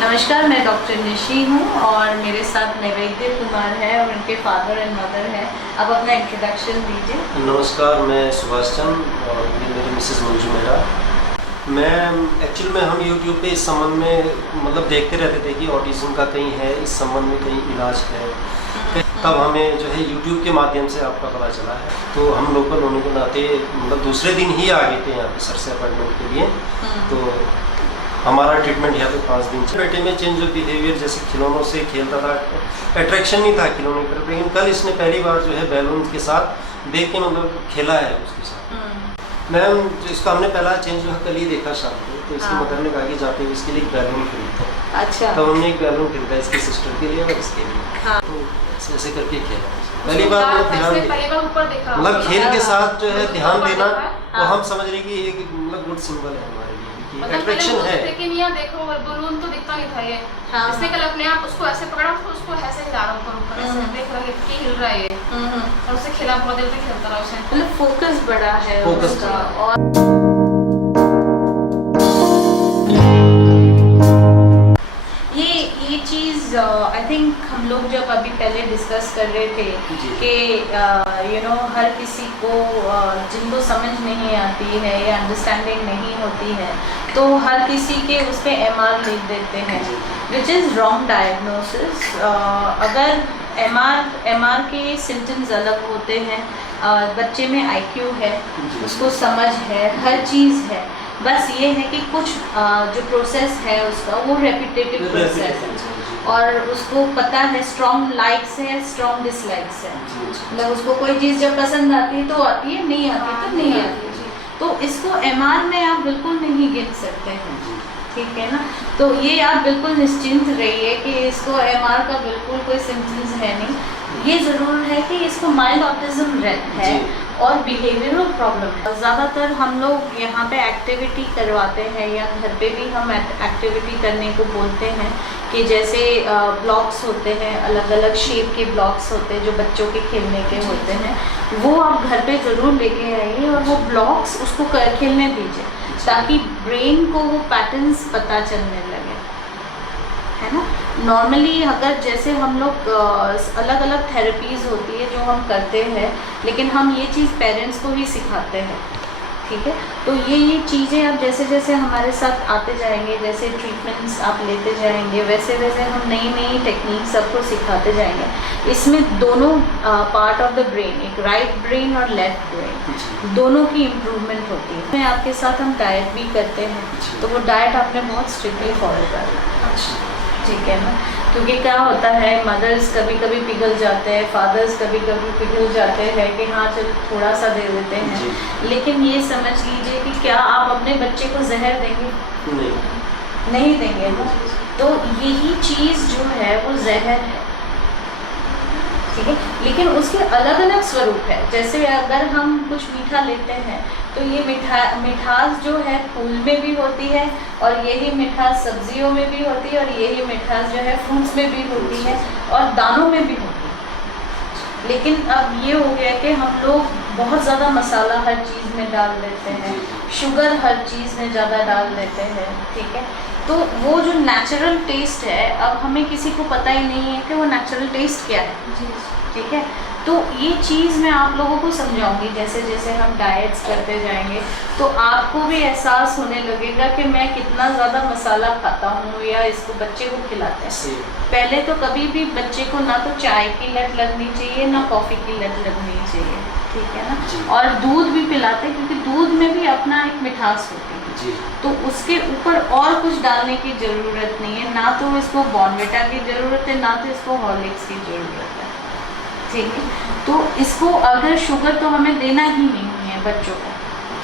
नमस्कार, मैं डॉक्टर निशी हूँ और मेरे साथ नैवेद्य कुमार है और उनके फादर एंड मदर हैं। आप अपना इंट्रोडक्शन दीजिए। नमस्कार, मैं सुभाष चंद और ये मेरी मिसेस मंजू मेहरा। मैं एक्चुअल में हम यूट्यूब पे इस संबंध में मतलब देखते रहते थे कि ऑटिज़म का कहीं है, इस संबंध में कहीं इलाज है। तब हमें जो है यूट्यूब के माध्यम से आपका पता चला है, तो हम लोकल होने के नाते मतलब दूसरे दिन ही आ गए थे यहाँ पे सर से अपॉइंटमेंट के लिए। तो हमारा ट्रीटमेंट यहाँ पे 5 दिन से बेटे में चेंज ऑफ बिहेवियर, जैसे खिलौनों से खेलता था, अट्रैक्शन नहीं था खिलौने की तरफ, लेकिन कल इसने पहली बार जो है बैलून के साथ देख के मतलब खेला है उसके साथ। मैम इसका हमने पहला चेंज जो है कल ही देखा शाम को, तो इसकी मदर ने कहा कि जाते हुए इसके लिए एक बैलून खरीदते हैं। अच्छा। तब हमने एक बैलून खरीदा इसकी सिस्टर के लिए और इसके लिए। हाँ। तो ऐसे करके खेला पहली बार ध्यान मतलब खेल के साथ जो है ध्यान देना, वो हम समझ रहे कि एक मतलब गुड सिंबल है हमारे लिए, अट्रैक्शन है। लेकिन यहाँ देखो बलून तो दिखता नहीं था ये। हाँ। इसने कल अपने आप उसको ऐसे पकड़ा, तो उसको ऐसे हिला रहा ऊपर ऊपर ऐसे देख रहा है कि हिल रहा है ये। और उससे खेला, बहुत देर तक खेलता रहा उसे। मतलब फोकस बड़ा है उसका। और ये चीज़ आई थिंक हम लोग जब अभी पहले डिस्कस कर रहे थे कि हर किसी को जिनको समझ नहीं आती है या अंडरस्टैंडिंग नहीं होती है, तो हर किसी के उस पर MR लिख देते हैं, विच इज़ रॉन्ग डायग्नोसिस। अगर MR के सिम्टम्स अलग होते हैं। बच्चे में IQ है, उसको समझ है, हर चीज़ है, बस ये है कि कुछ जो प्रोसेस है उसका वो रेपिटेटिव प्रोसेस है और उसको पता है स्ट्रॉन्ग लाइक्स है, स्ट्रॉन्ग डिसलाइक्स है। मतलब उसको कोई चीज़ जब पसंद आती है तो आती है, नहीं आती तो नहीं आती। तो इसको MR में आप बिल्कुल नहीं गिन सकते हैं, ठीक है ना। तो ये आप बिल्कुल निश्चिंत रहिए कि इसको MR का बिल्कुल कोई सिम्टम्स है नहीं। ये ज़रूर है कि इसको माइल्ड ऑटिज्म है और बिहेवियरल प्रॉब्लम है। ज़्यादातर हम लोग यहाँ पे एक्टिविटी करवाते हैं या घर पे भी हम एक्टिविटी करने को बोलते हैं कि जैसे ब्लॉक्स होते हैं, अलग अलग शेप के ब्लॉक्स होते हैं जो बच्चों के खेलने के होते हैं, वो आप घर पे ज़रूर लेके आइए और वो ब्लॉक्स उसको खेलने दीजिए ताकि ब्रेन को वो पैटर्न्स पता चलने लगे, है ना। नॉर्मली अगर जैसे हम लोग अलग अलग थेरेपीज़ होती है जो हम करते हैं, लेकिन हम ये चीज़ पेरेंट्स को ही सिखाते हैं, ठीक है। तो ये चीज़ें आप जैसे जैसे हमारे साथ आते जाएंगे, जैसे ट्रीटमेंट्स आप लेते जाएंगे, वैसे वैसे हम नई नई टेक्निक सबको सिखाते जाएंगे। इसमें दोनों पार्ट ऑफ द ब्रेन, एक राइट ब्रेन और लेफ्ट ब्रेन, दोनों की इम्प्रूवमेंट होती है। आपके साथ हम डाइट भी करते हैं, तो वो डाइट आपने बहुत स्ट्रिक्टली फॉलो करना है, ठीक है ना। क्योंकि क्या होता है, मदर्स कभी कभी पिघल जाते हैं, फादर्स कभी कभी पिघल जाते हैं कि हाँ चल थोड़ा सा दे देते हैं, लेकिन ये समझ लीजिए कि क्या आप अपने बच्चे को जहर देंगे? नहीं देंगे ना। तो यही चीज़ जो है वो जहर है, ठीक है। लेकिन उसके अलग अलग स्वरूप है। जैसे अगर हम कुछ मीठा लेते हैं तो ये मिठास जो है फूल में भी होती है और यही मिठास सब्जियों में भी होती है और यही मिठास जो है फ्रूट्स में भी होती है और दानों में भी होती है। लेकिन अब ये हो गया कि हम लोग बहुत ज़्यादा मसाला हर चीज़ में डाल देते हैं, शुगर हर चीज़ में ज़्यादा डाल देते हैं, ठीक है। तो वो जो नेचुरल टेस्ट है, अब हमें किसी को पता ही नहीं है कि वो नेचुरल टेस्ट क्या है, ठीक है। तो ये चीज़ मैं आप लोगों को समझाऊंगी जैसे जैसे हम डाइट्स करते जाएंगे, तो आपको भी एहसास होने लगेगा कि मैं कितना ज़्यादा मसाला खाता हूँ या इसको बच्चे को खिलाते हैं। पहले तो कभी भी बच्चे को ना तो चाय की लत लगनी चाहिए ना कॉफ़ी की लत लगनी चाहिए, ठीक है ना। और दूध भी पिलाते हैं क्योंकि दूध में भी अपना एक मिठास होती है, तो उसके ऊपर और कुछ डालने की ज़रूरत नहीं है, ना तो इसको बॉर्नविटा की ज़रूरत है ना तो इसको हॉर्लिक्स की ज़रूरत है, ठीक है। तो इसको अगर शुगर तो हमें देना ही नहीं है बच्चों को,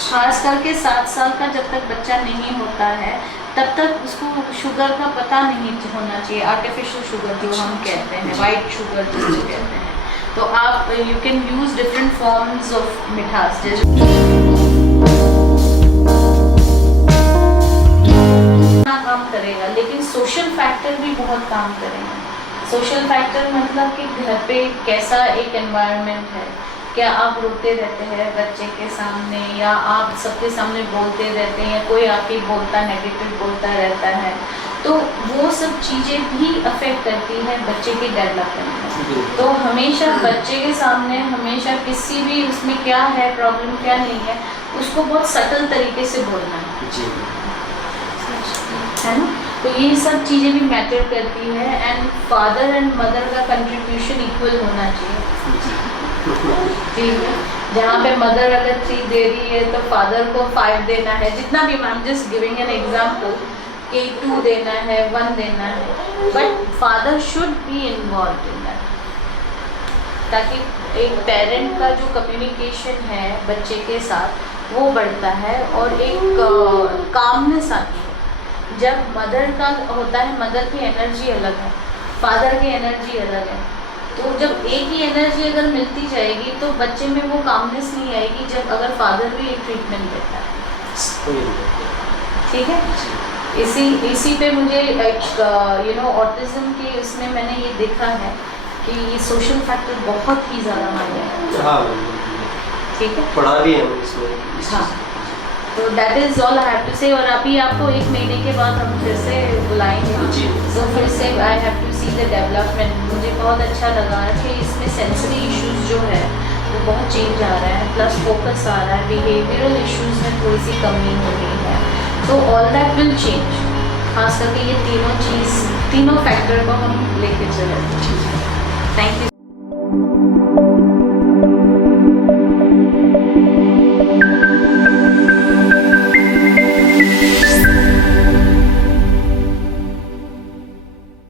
खास करके 7 साल का जब तक बच्चा नहीं होता है तब तक उसको शुगर का पता नहीं होना चाहिए। आर्टिफिशियल शुगर जो हम कहते हैं, वाइट शुगर जिसको कहते हैं, तो आप you can use different forms of मिठास, जैसे काम करेगा, लेकिन सोशल फैक्टर भी बहुत काम करेंगे। सोशल फैक्टर मतलब कि घर पे कैसा एक एनवायरनमेंट है, क्या आप रोते रहते हैं बच्चे के सामने या आप सबके सामने बोलते रहते हैं, कोई आके बोलता नेगेटिव बोलता रहता है, तो वो सब चीज़ें भी अफेक्ट करती है बच्चे के डेवलपमेंट में। जी। तो हमेशा बच्चे के सामने हमेशा किसी भी उसमें क्या है प्रॉब्लम क्या नहीं है उसको बहुत सटल तरीके से बोलना जी। है ना। तो ये सब चीज़ें भी मैटर करती है एंड फादर एंड मदर का कंट्रीब्यूशन इक्वल होना चाहिए। ठीक है, जहाँ पे मदर अगर 3 दे रही है तो फादर को 5 देना है, जितना भी। I am just giving an example कि 2 देना है, 1 देना है, but father should be involve in that, ताकि एक पेरेंट का जो कम्युनिकेशन है बच्चे के साथ वो बढ़ता है और एक कामनेस आती है। जब मदर का होता है, मदर की एनर्जी अलग है, फादर की एनर्जी अलग है, तो जब एक ही एनर्जी अगर मिलती जाएगी तो बच्चे में वो कामनेस नहीं आएगी जब अगर फादर भी एक ट्रीटमेंट देता है। ठीक है, इसी पे मुझे एक ऑटिज्म के उसमें मैंने ये देखा है कि ये सोशल फैक्टर बहुत ही ज़्यादा मायने है। हाँ, ठीक है, पढ़ा भी है इसमें। हाँ, तो that is all I have to say. और अभी आपको 1 महीने के बाद हम फिर से बुलाएंगे, जी। तो फिर से I have to see the development. मुझे बहुत अच्छा लगा कि इसमें सेंसरी इश्यूज जो है वो बहुत चेंज आ रहा है, प्लस फोकस आ रहा है, बिहेवियरल इश्यूज में थोड़ी सी कमी हो रही है, तो ऑल दैट विल चेंज। खास करके ये तीनों फैक्टर को हम लेके चले। Thank you.